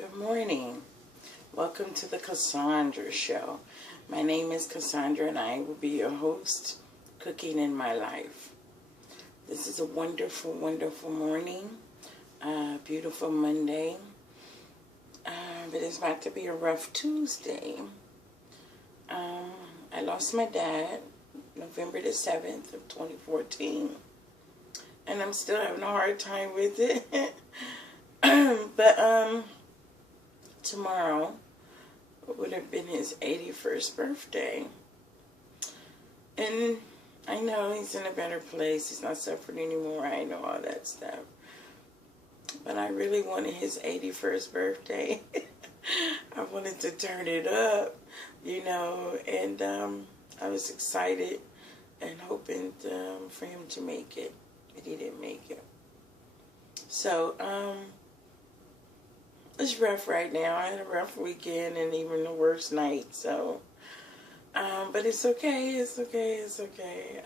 Good morning. Welcome to the CassaAAndra Show. My name is CassaAAndra and I will be your host, Cooking in My Life. This is a wonderful, wonderful morning. Beautiful Monday. But it's about to be a rough Tuesday. I lost my dad November the 7th of 2014. And I'm still having a hard time with it. But tomorrow would have been his 81st birthday. And I know he's in a better place. He's not suffering anymore. I know all that stuff. But I really wanted his 81st birthday. I wanted to turn it up, you know, and I was excited and hoping for him to make it, but he didn't make it. So, it's rough right now. I had a rough weekend and even a worse night, so, but it's okay, it's okay, it's okay.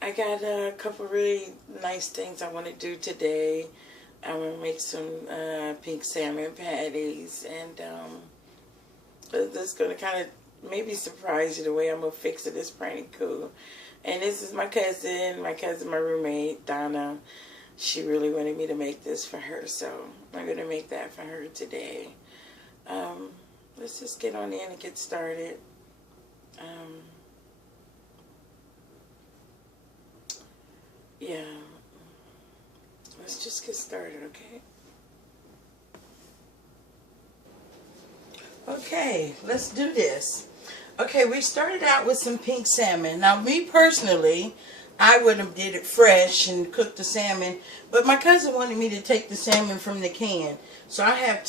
I got a couple really nice things I want to do today. I'm going to make some pink salmon patties, and that's going to kind of maybe surprise you the way I'm going to fix it. It's pretty cool. And this is my cousin, my roommate, Donna. She really wanted me to make this for her, so I'm going to make that for her today. Let's just get on in and get started. Yeah, let's just get started, okay? Okay, let's do this. Okay, we started out with some pink salmon. Now, me personally, I would have did it fresh and cooked the salmon, but my cousin wanted me to take the salmon from the can. So I have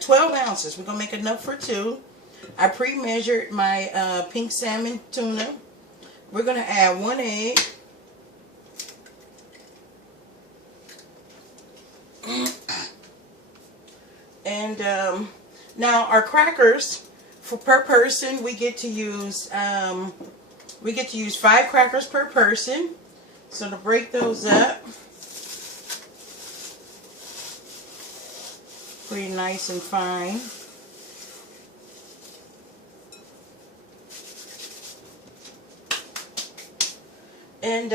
12 ounces. We're going to make enough for two. I pre-measured my pink salmon tuna. We're going to add 1 egg. And now our crackers, per person, we get to use 5 crackers per person. So to break those up, pretty nice and fine. And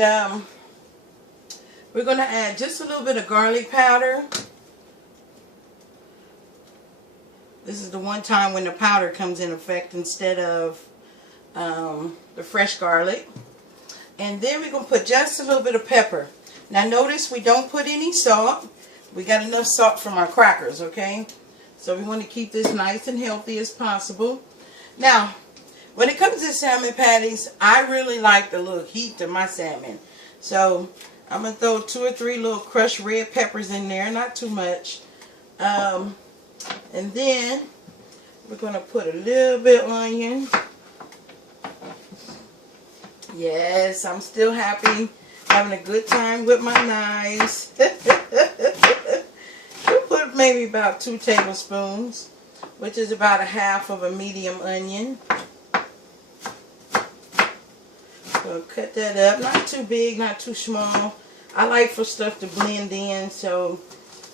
we're going to add just a little bit of garlic powder. This is the one time when the powder comes in effect instead of the fresh garlic. And then we're going to put just a little bit of pepper. Now notice we don't put any salt. We got enough salt from our crackers, okay? So we want to keep this nice and healthy as possible. Now, when it comes to salmon patties, I really like the little heat to my salmon. So I'm going to throw 2 or 3 little crushed red peppers in there, not too much. And then we're going to put a little bit of onion. Yes, I'm still happy, having a good time with my knives. We'll put maybe about 2 tablespoons, which is about a half of a medium onion. So cut that up, not too big, not too small. I like for stuff to blend in, so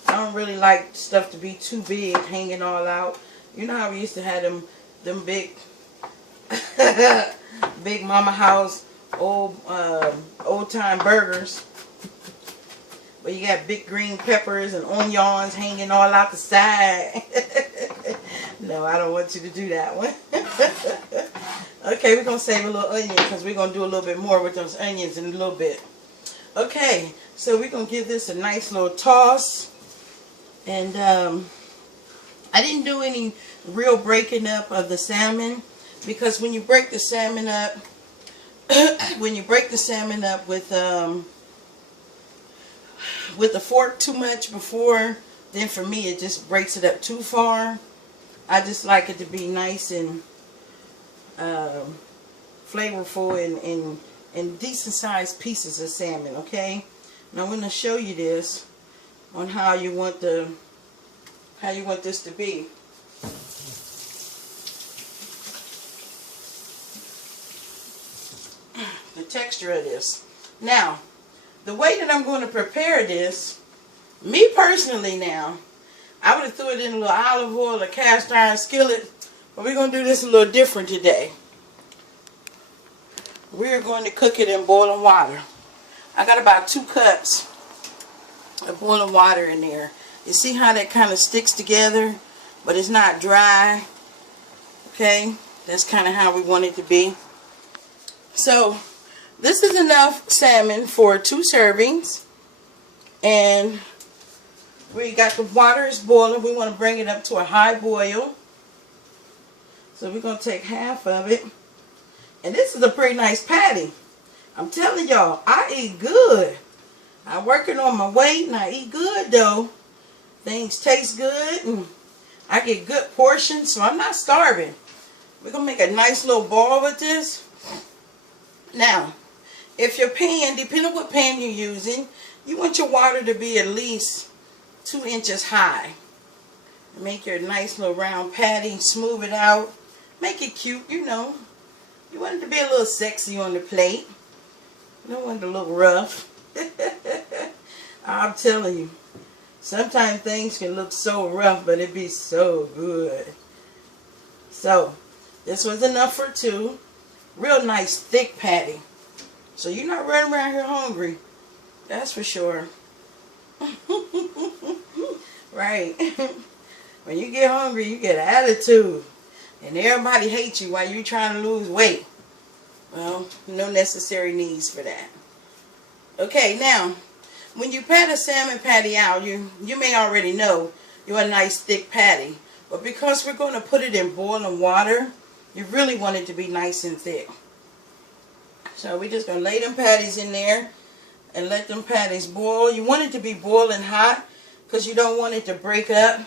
I don't really like stuff to be too big, hanging all out. You know how we used to have them big, big mama house old time burgers, where you got big green peppers and onions hanging all out the side. No, I don't want you to do that one. Okay, we're gonna save a little onion because we're gonna do a little bit more with those onions in a little bit. Okay, so we're gonna give this a nice little toss. And I didn't do any real breaking up of the salmon, because when you break the salmon up, with the fork too much before, then for me it just breaks it up too far. I just like it to be nice and flavorful and decent sized pieces of salmon. Okay, now I'm going to show you this on how you want this to be. The texture of this. Now, the way that I'm going to prepare this, me personally now, I would have threw it in a little olive oil or cast iron skillet, but we're going to do this a little different today. We're going to cook it in boiling water. I got about 2 cups of boiling water in there. You see how that kind of sticks together, but it's not dry. Okay, that's kind of how we want it to be. So this is enough salmon for 2 servings, and we got the water is boiling. We want to bring it up to a high boil. So we're going to take half of it. And this is a pretty nice patty. I'm telling y'all, I eat good. I'm working on my weight and I eat good though. Things taste good and I get good portions, so I'm not starving. We're going to make a nice little ball with this. Now, if your pan, depending on what pan you're using, you want your water to be at least 2 inches high. Make your nice little round patty, smooth it out, make it cute, you know. You want it to be a little sexy on the plate. You don't want it to look rough. I'm telling you, sometimes things can look so rough, but it be so good. So, this was enough for 2. Real nice thick patty. So you're not running around here hungry. That's for sure. Right. When you get hungry, you get an attitude. And everybody hates you while you're trying to lose weight. Well, no necessary needs for that. Okay, now, when you pat a salmon patty out, you may already know you want a nice thick patty. But because we're going to put it in boiling water, you really want it to be nice and thick. So we're just going to lay them patties in there and let them patties boil. You want it to be boiling hot because you don't want it to break up.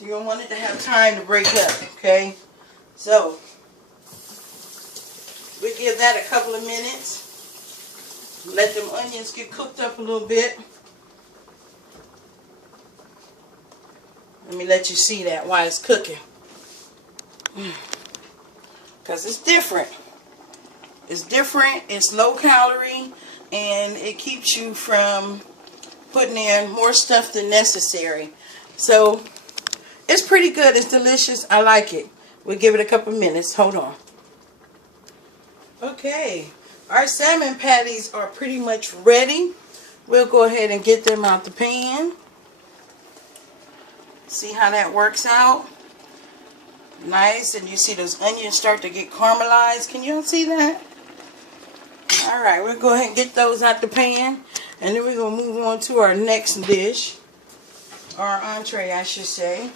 You don't want it to have time to break up, okay? So, we give that a couple of minutes. Let them onions get cooked up a little bit. Let me let you see that while it's cooking. Because it's different. It's different, it's low calorie, and it keeps you from putting in more stuff than necessary. So, it's pretty good. It's delicious. I like it. We'll give it a couple minutes. Hold on. Okay. Our salmon patties are pretty much ready. We'll go ahead and get them out the pan. See how that works out? Nice. And you see those onions start to get caramelized. Can you all see that? Alright. We'll go ahead and get those out the pan. And then we're going to move on to our next dish. Or entree, I should say.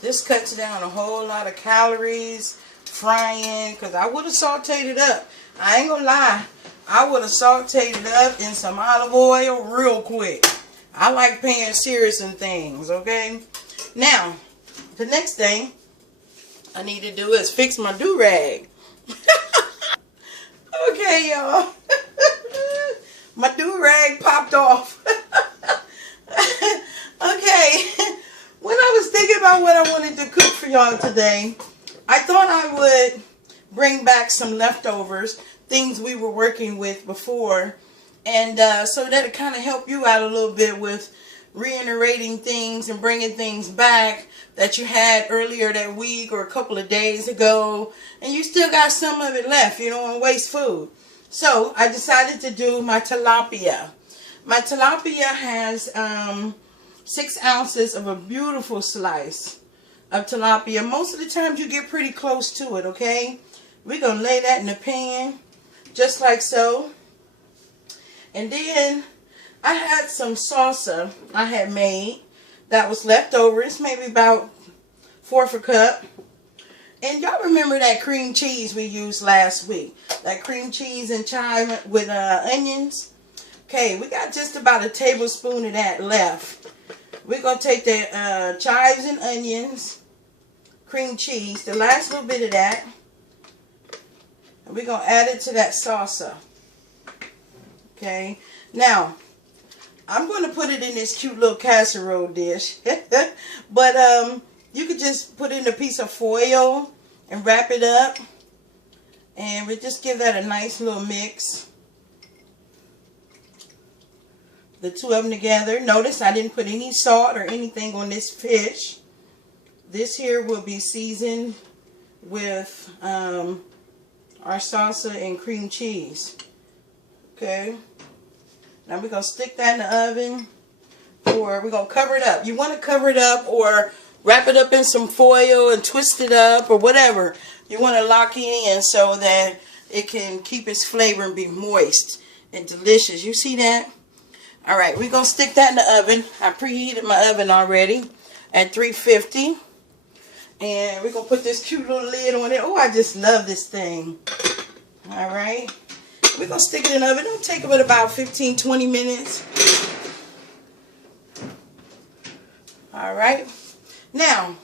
This cuts down a whole lot of calories, frying, because I would have sauteed it up. I ain't going to lie. I would have sauteed it up in some olive oil real quick. I like paying serious in things, okay? Now, the next thing I need to do is fix my do-rag. Okay, y'all. My do-rag popped off. Okay. When I was thinking about what I wanted to cook for y'all today, I thought I would bring back some leftovers, things we were working with before, and so that it kind of help you out a little bit with reiterating things and bringing things back that you had earlier that week or a couple of days ago, and you still got some of it left. You don't want to waste food. So I decided to do my tilapia. My tilapia has 6 ounces of a beautiful slice of tilapia. Most of the times you get pretty close to it, okay? We're going to lay that in the pan, just like so. And then I had some salsa I had made that was left over. It's maybe about 1/4 cup. And y'all remember that cream cheese we used last week? That cream cheese and chive with onions? Okay, we got just about a tablespoon of that left. We're going to take the chives and onions, cream cheese, the last little bit of that, and we're going to add it to that salsa. Okay, now, I'm going to put it in this cute little casserole dish, but you could just put in a piece of foil and wrap it up, And we just give that a nice little mix. The two of them together. Notice I didn't put any salt or anything on this fish. This here will be seasoned with our salsa and cream cheese. Okay. Now we're going to stick that in the oven, or we're going to cover it up. You want to cover it up or wrap it up in some foil and twist it up or whatever. You want to lock it in so that it can keep its flavor and be moist and delicious. You see that? Alright, we're going to stick that in the oven. I preheated my oven already at 350. And we're going to put this cute little lid on it. Oh, I just love this thing. Alright. We're going to stick it in the oven. It'll take about 15-20 minutes. Alright. Now,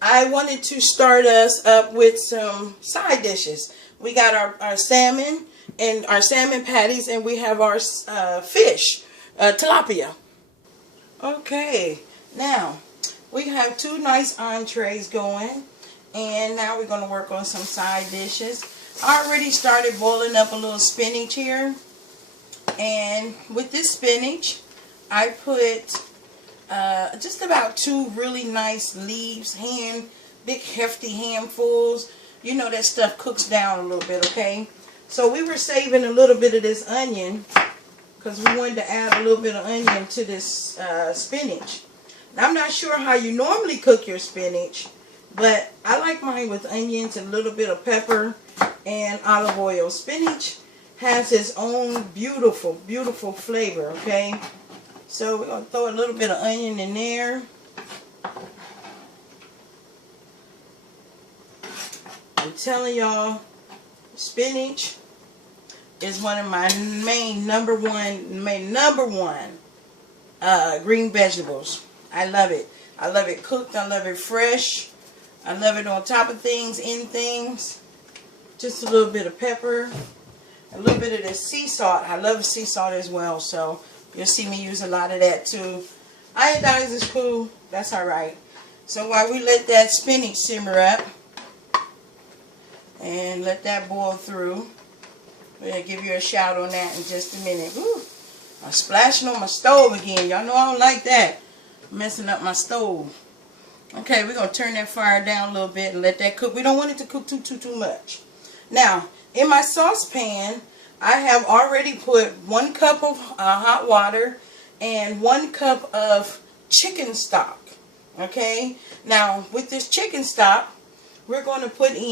I wanted to start us up with some side dishes. We got our salmon and our salmon patties, and we have our fish, tilapia. Okay, now we have two nice entrees going, and now we're going to work on some side dishes. I already started boiling up a little spinach here, and with this spinach I put just about 2 really nice leaves, big hefty handfuls. You know that stuff cooks down a little bit, okay? So we were saving a little bit of this onion because we wanted to add a little bit of onion to this spinach. Now, I'm not sure how you normally cook your spinach, but I like mine with onions and a little bit of pepper and olive oil. Spinach has its own beautiful, beautiful flavor, okay? So we're going to throw a little bit of onion in there. I'm telling y'all, spinach is one of my number one green vegetables. I love it. I love it cooked. I love it fresh. I love it on top of things, in things. Just a little bit of pepper. A little bit of the sea salt. I love sea salt as well, so you'll see me use a lot of that too. Iodized is cool. That's alright. So while we let that spinach simmer up and let that boil through, we'll give you a shout on that in just a minute. Ooh, I'm splashing on my stove again. Y'all know I don't like that. Messing up my stove. Okay, we're going to turn that fire down a little bit and let that cook. We don't want it to cook too much. Now, in my saucepan, I have already put 1 cup of hot water and 1 cup of chicken stock. Okay? Now, with this chicken stock, we're going to put in